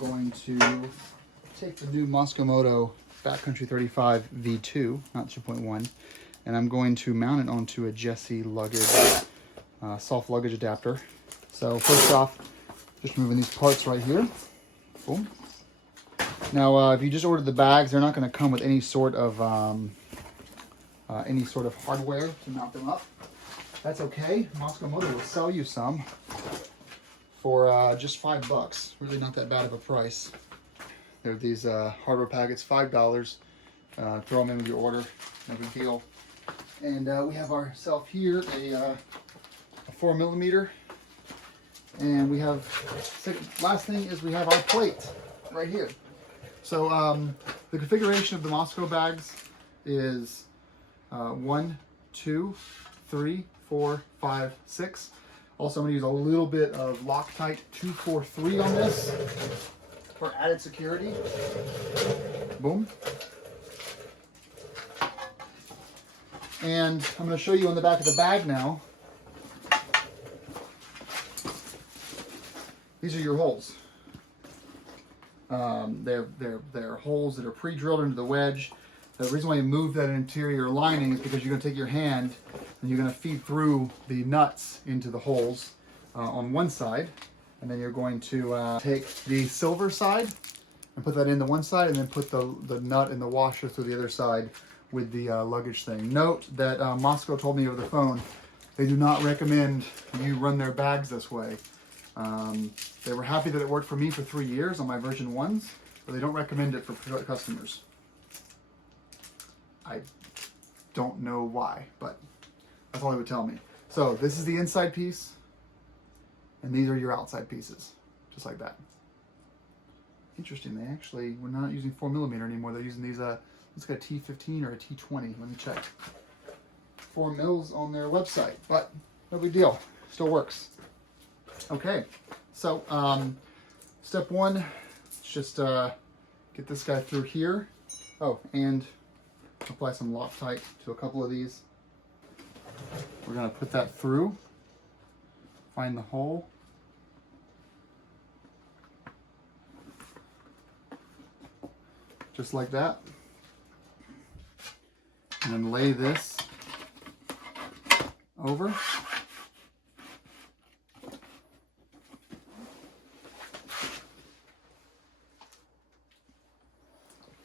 going to take the new Mosko Backcountry 35 V2, not 2.1, and I'm going to mount it onto a GSA luggage, soft luggage adapter. So first off, just moving these parts right here. Boom. Now, if you just ordered the bags, they're not going to come with any sort of hardware to mount them up. That's okay. Mosko will sell you some for just $5. Really not that bad of a price. There are these hardware packets, $5. Throw them in with your order, no big deal. And we have ourselves here a 4mm. And we have, last thing is we have our plate right here. So the configuration of the Mosko bags is 1, 2, 3, 4, 5, 6. Also, I'm going to use a little bit of Loctite 243 on this for added security. Boom. And I'm going to show you on the back of the bag now. These are your holes. They're holes that are pre-drilled into the wedge. The reason why you move that interior lining is because you're going to take your hand and you're going to feed through the nuts into the holes on one side, and then you're going to take the silver side and put that in the one side, and then put the nut and the washer through the other side with the luggage thing. Note that Mosko told me over the phone they do not recommend you run their bags this way. They were happy that it worked for me for 3 years on my version 1s, but they don't recommend it for customers. I don't know why, but that's all they would tell me. So this is the inside piece, and these are your outside pieces, just like that. Interesting, they actually were not using 4mm anymore. They're using these, it's like a T15 or a T20. Let me check. 4 mils on their website, but no big deal, still works. Okay, so step one, let's just get this guy through here. Oh, and apply some Loctite to a couple of these. We're going to put that through, find the hole. Just like that. And then lay this over.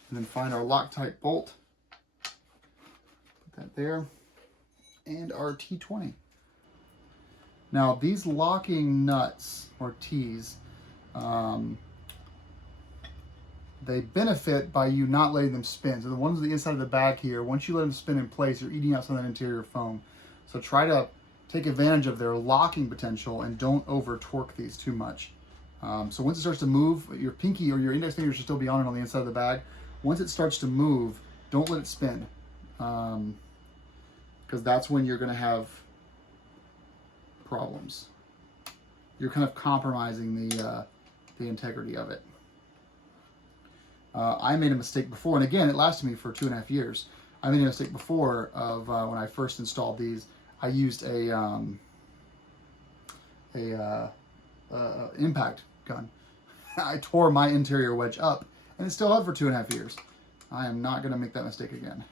And then find our Loctite bolt. Put that there. And our T20. Now these locking nuts or T's, they benefit by you not letting them spin. So the ones on the inside of the bag here, once you let them spin in place, you're eating out some of that interior foam. So try to take advantage of their locking potential and don't over torque these too much. So once it starts to move, your pinky or your index finger should still be on it on the inside of the bag. Once it starts to move, don't let it spin. Because that's when you're going to have problems. You're kind of compromising the integrity of it. I made a mistake before, and again, it lasted me for 2.5 years. I made a mistake before of when I first installed these. I used a impact gun. I tore my interior wedge up, and it still held for 2.5 years. I am not going to make that mistake again.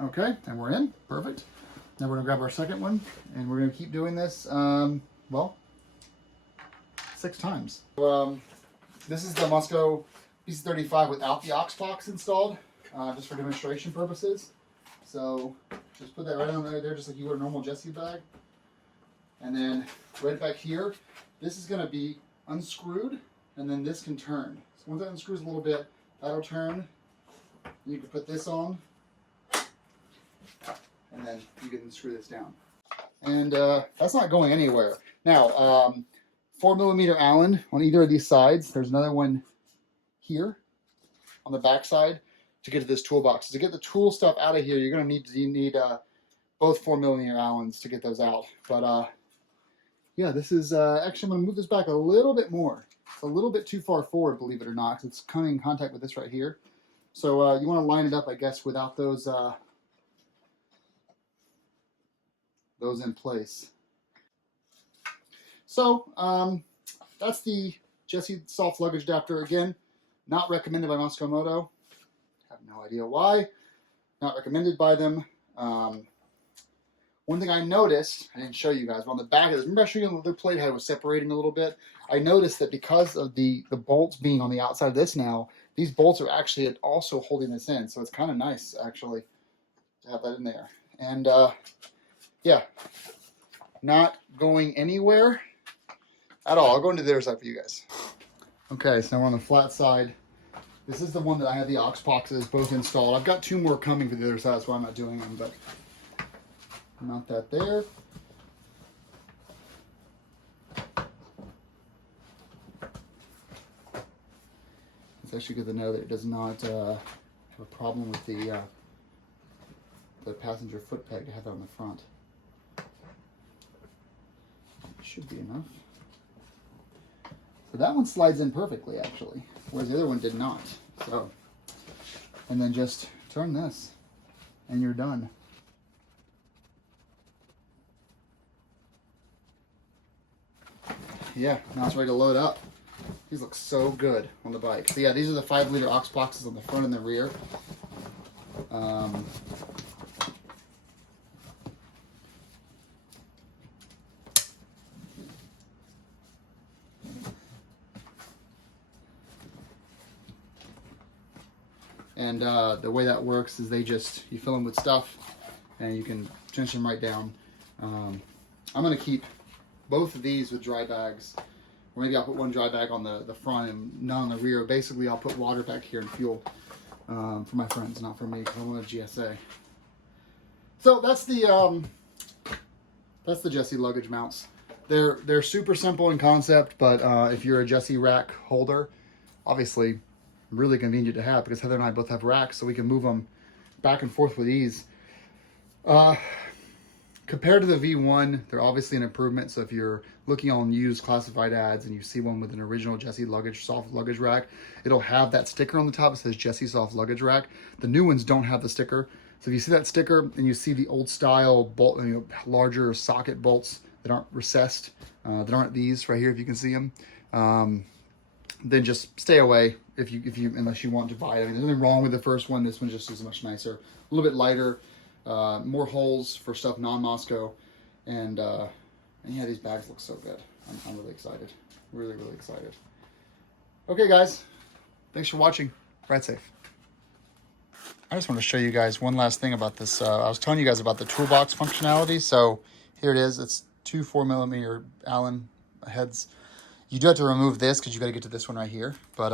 Okay, and we're in. Perfect. Now we're going to grab our second one, and we're going to keep doing this, well, 6 times. So, this is the Mosko PC35 without the aux box installed, just for demonstration purposes. So just put that right on there, just like you would a normal GSA bag. And then right back here, this is going to be unscrewed, and then this can turn. So once that unscrews a little bit, that'll turn. You can put this on, and then you can screw this down. And that's not going anywhere. Now, 4mm Allen on either of these sides. There's another one here on the back side to get to this toolbox. To get the tool stuff out of here, you're going to need both 4mm Allens to get those out. But yeah, this is actually, I'm going to move this back a little bit more. It's a little bit too far forward, believe it or not, because it's coming in contact with this right here. So you want to line it up, I guess, without those in place. So that's the Jesse soft luggage adapter. Again, not recommended by Mosko Moto. Have no idea why. Not recommended by them. One thing I noticed, I didn't show you guys, but on the back of this, remember I showed you the plate how it was separating a little bit? I noticed that because of the bolts being on the outside of this now, these bolts are actually also holding this in. So it's kind of nice, actually, to have that in there. And, yeah, not going anywhere at all. I'll go into the other side for you guys. Okay, so now we're on the flat side. This is the one that I have the aux boxes both installed. I've got 2 more coming for the other side, that's why I'm not doing them, but mount that there. It's actually good to know that it does not have a problem with the passenger foot peg to have that on the front. Should be enough. So that one slides in perfectly, actually, whereas the other one did not. So, and then just turn this, and you're done. Yeah, now it's ready to load up. These look so good on the bike. So yeah, these are the 5-liter aux boxes on the front and the rear. And the way that works is you fill them with stuff and you can cinch them right down. I'm going to keep both of these with dry bags. Or maybe I'll put one dry bag on the front and none on the rear. Basically, I'll put water back here and fuel for my friends, not for me, because I want a GSA. So that's the Jesse luggage mounts. They're super simple in concept, but if you're a Jesse rack holder, obviously really convenient to have, because Heather and I both have racks, so we can move them back and forth with ease. Compared to the V1, they're obviously an improvement. So if you're looking on used classified ads and you see one with an original Jesse luggage, soft luggage rack, it'll have that sticker on the top. It says Jesse soft luggage rack. The new ones don't have the sticker. So if you see that sticker and you see the old style bolt, larger socket bolts that aren't recessed, that aren't these right here, if you can see them, then just stay away unless you want to buy it. I mean, there's nothing wrong with the first one. This one just is much nicer, a little bit lighter. More holes for stuff non-Mosko, and yeah, these bags look so good. I'm really excited, really excited. Okay guys, thanks for watching. Ride safe. I just want to show you guys one last thing about this. I was telling you guys about the toolbox functionality. So here it is. It's 2 4mm Allen heads. You do have to remove this because you got to get to this one right here, but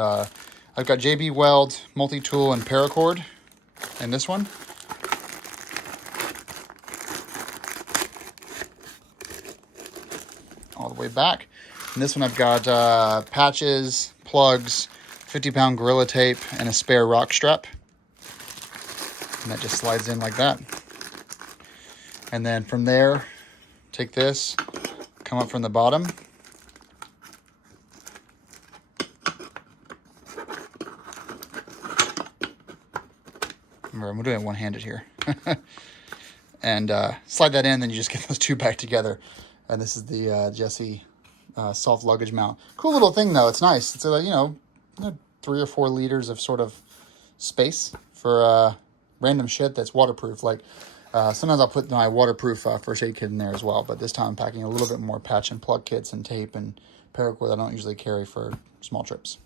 I've got JB Weld, multi-tool, and paracord in this one. All the way back. And this one I've got patches, plugs, 50-pound Gorilla Tape, and a spare rock strap. And that just slides in like that. And then from there, take this, come up from the bottom. Remember, I'm doing it one-handed here. And slide that in, then you just get those 2 back together. And this is the Jesse soft luggage mount. Cool little thing, though. It's nice. It's 3 or 4 liters of sort of space for random shit that's waterproof. Like sometimes I'll put my waterproof first aid kit in there as well. But this time I'm packing a little bit more patch and plug kits and tape and paracord that I don't usually carry for small trips.